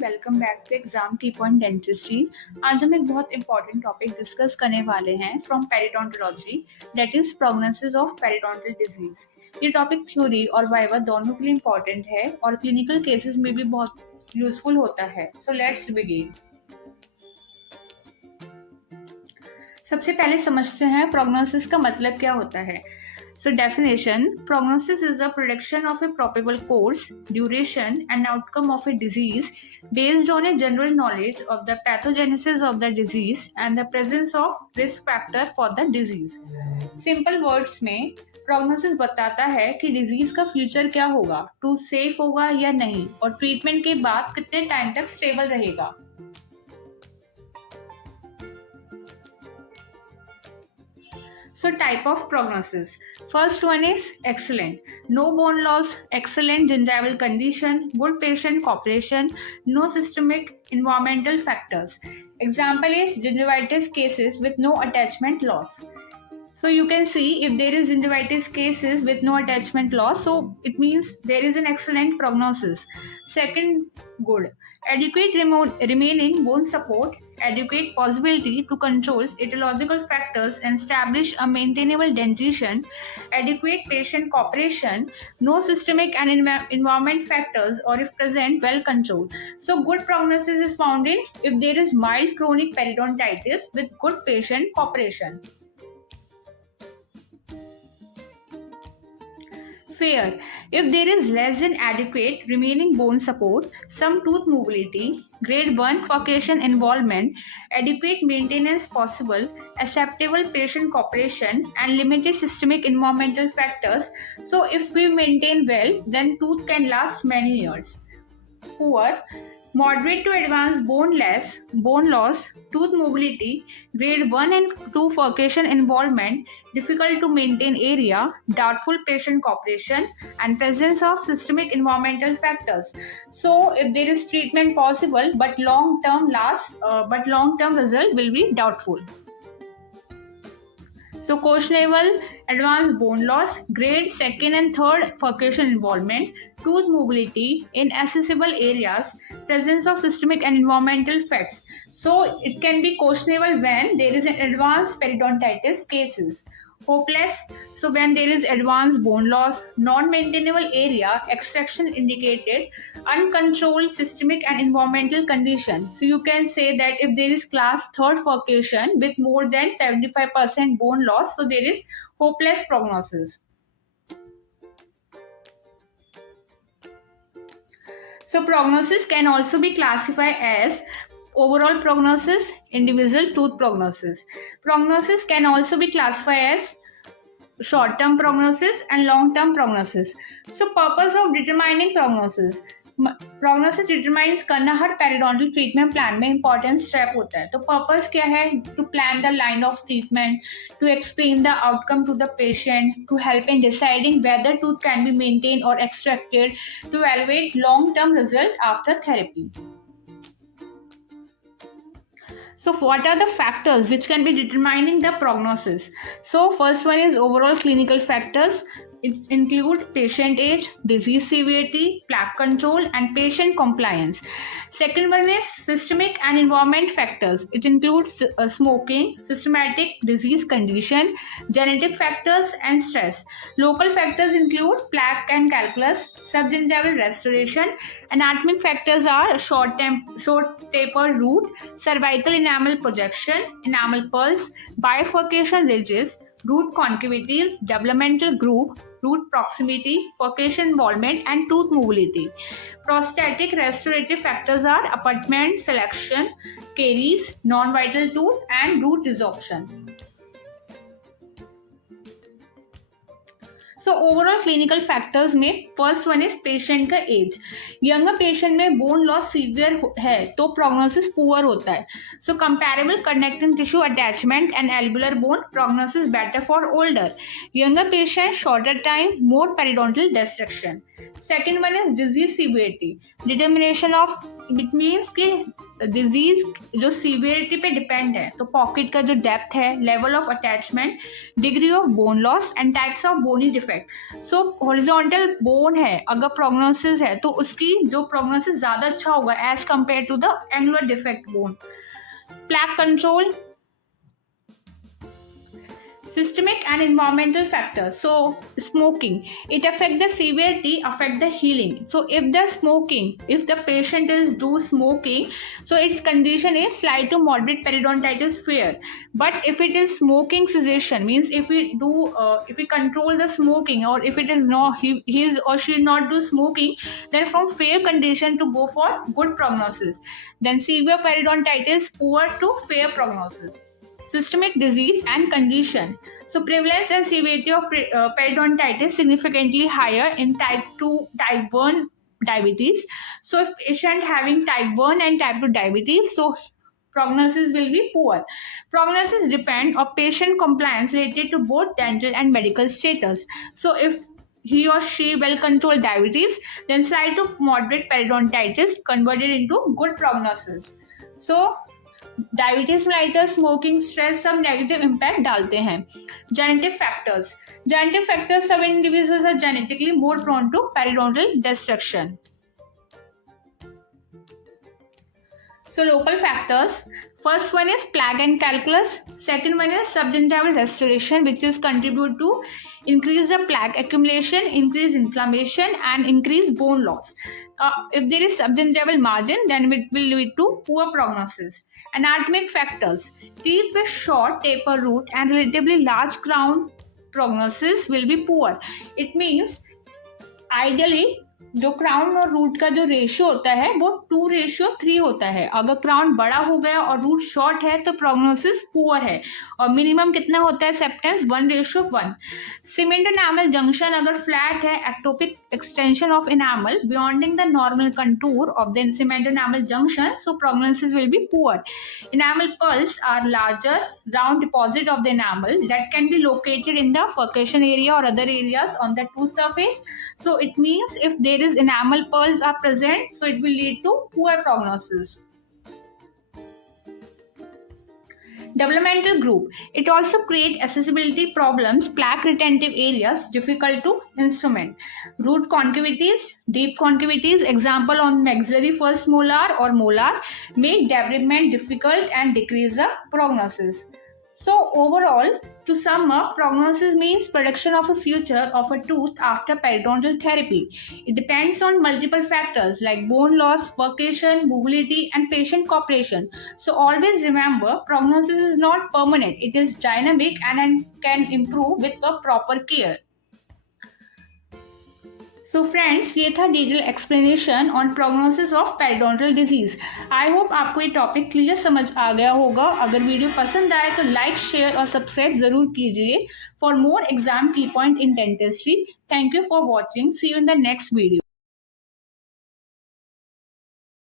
Welcome back to exam की point dentistry. आज हम एक बहुत इंपॉर्टेंट टॉपिक डिस्कस करने वाले हैं from periodontology, that is prognosis of periodontal disease. ये टॉपिक थ्योरी और वाइवा दोनों के लिए इंपॉर्टेंट है और क्लिनिकल केसेस में भी बहुत यूजफुल होता है। So let's begin. सबसे पहले समझते हैं प्रोग्नोसिस का मतलब क्या होता है। So definition: prognosis is the prediction of a probable course, duration and outcome of a disease based on a general knowledge of the pathogenesis of the disease and the presence of risk factor for the disease. Simple words में prognosis बताता है कि disease का future क्या होगा, to safe होगा या नहीं, और treatment के बाद कितने time तक stable रहेगा। So type of prognosis. First one is excellent. No bone loss, excellent gingival condition, good patient cooperation, no systemic environmental factors. Example is gingivitis cases with no attachment loss. So you can see if there is gingivitis cases with no attachment loss, so it means there is an excellent prognosis. Second, good. Adequate remaining bone support, adequate possibility to control etiological factors and establish a maintainable dentition, adequate patient cooperation, no systemic and environment factors, or if present, well controlled. So good prognosis is found in if there is mild chronic periodontitis with good patient cooperation. Fair. If there is less than adequate remaining bone support, some tooth mobility, grade 1 furcation involvement, adequate maintenance possible, acceptable patient cooperation, and limited systemic environmental factors. So if we maintain well, then tooth can last many years. Poor. Moderate to advanced bone loss, tooth mobility, grade 1 and 2 furcation involvement, difficult to maintain area, doubtful patient cooperation, and presence of systemic environmental factors. So, if there is treatment possible, but long-term result will be doubtful. So questionable, advanced bone loss, grade 2nd and 3rd furcation involvement, tooth mobility, inaccessible areas, presence of systemic and environmental facts. So it can be questionable when there is an advanced periodontitis cases. Hopeless, so when there is advanced bone loss, non-maintainable area, extraction indicated, uncontrolled systemic and environmental condition. So you can say that if there is class 3rd furcation with more than 75% bone loss, so there is hopeless prognosis. So prognosis can also be classified as overall prognosis, individual tooth prognosis. Prognosis can also be classified as short-term prognosis and long-term prognosis. So purpose of determining prognosis. Prognosis determines करना हर periodontal treatment plan में important step होता है। तो purpose क्या है? To plan the line of treatment, to explain the outcome to the patient, to help in deciding whether tooth can be maintain और extracted, to evaluate long term result after therapy. So what are the factors which can be determining the prognosis? So first one is overall clinical factors. It include patient age, disease severity, plaque control, and patient compliance. Second one is systemic and environment factors. It includes smoking, systematic disease condition, genetic factors, and stress. Local factors include plaque and calculus, subgingival restoration. Anatomic factors are short taper root, cervical enamel projection, enamel pulse, bifurcation ridges, root concavities, developmental group, root proximity, furcation involvement, and tooth mobility. Prostatic restorative factors are abutment, selection, caries, non-vital tooth, and root resorption. So overall clinical factors में first one is patient का age. Younger patient में bone loss severe है तो prognosis poor होता है. So comparable connecting tissue attachment and एल्बुलर bone, prognosis better for older. Younger patient shorter time, more periodontal destruction. Second one is disease severity. Determination of, it means कि disease जो severity पे depend है, तो pocket का जो depth है, level of attachment, degree of bone loss and types of bony defect. So horizontal bone है अगर प्रोग्नोसिस है तो उसकी जो प्रोग्नोसिस ज़्यादा अच्छा होगा as compare to the angular defect bone. Plaque control, systemic and environmental factors. So smoking, it affect the severity, affect the healing. So if the patient is do smoking, so its condition is slight to moderate periodontitis fair. But if it is smoking cessation, means if we control the smoking, or if it is not his or she not do smoking, then from fair condition to go for good prognosis. Then severe periodontitis, poor to fair prognosis. Systemic disease and condition. So prevalence and severity of periodontitis significantly higher in type 2, type 1 diabetes. So if patient having type 1 and type 2 diabetes, so prognosis will be poor. Prognosis depend on patient compliance related to both dental and medical status. So if he or she well controlled diabetes, then slight to moderate periodontitis converted into good prognosis. So diabetes mellitus, smoking, stress सब negative impact डालते हैं। Genetic factors, सब individuals are genetically more prone to periodontal destruction. So local factors, first one is plaque and calculus, second one is subgingival restoration, which is contribute to increase the plaque accumulation, increase inflammation and increase bone loss. If there is subgingival margin, then it will lead to poor prognosis. Anatomic factors, teeth with short taper root and relatively large crown, prognosis will be poor. It means ideally जो crown और root का जो ratio होता है वो 2:3 होता है। अगर क्राउन बड़ा हो गया और रूट शॉर्ट है तो प्रोग्नोसिस पुअर है। और मिनिमम कितना होता है एक्सेप्टेंस, 1:1। सीमेंट एनामल जंक्शन अगर फ्लैट है, ectopic extension of enamel beyonding the normal contour of the cement enamel junction, so prognosis will be poor. Enamel pearls are larger round deposit of the enamel that can be located in the furcation area और other areas on the tooth surface. So it means if there is enamel pearls are present, so it will lead to poor prognosis. Developmental group, it also create accessibility problems, plaque retentive areas difficult to instrument. Root concavities, deep concavities, example on maxillary first molar or molar, make development difficult and decrease the prognosis. So overall, to sum up, prognosis means prediction of a future of a tooth after periodontal therapy. It depends on multiple factors like bone loss, furcation, mobility, and patient cooperation. So always remember, prognosis is not permanent. It is dynamic and can improve with the proper care. So friends, ये था detail explanation on prognosis of periodontal disease. I hope आपको ये topic clear समझ आ गया होगा। अगर video पसंद आए तो लाइक, शेयर और सब्सक्राइब जरूर कीजिए फॉर मोर एग्जाम की point in dentistry. Thank you for watching, see you in the next video.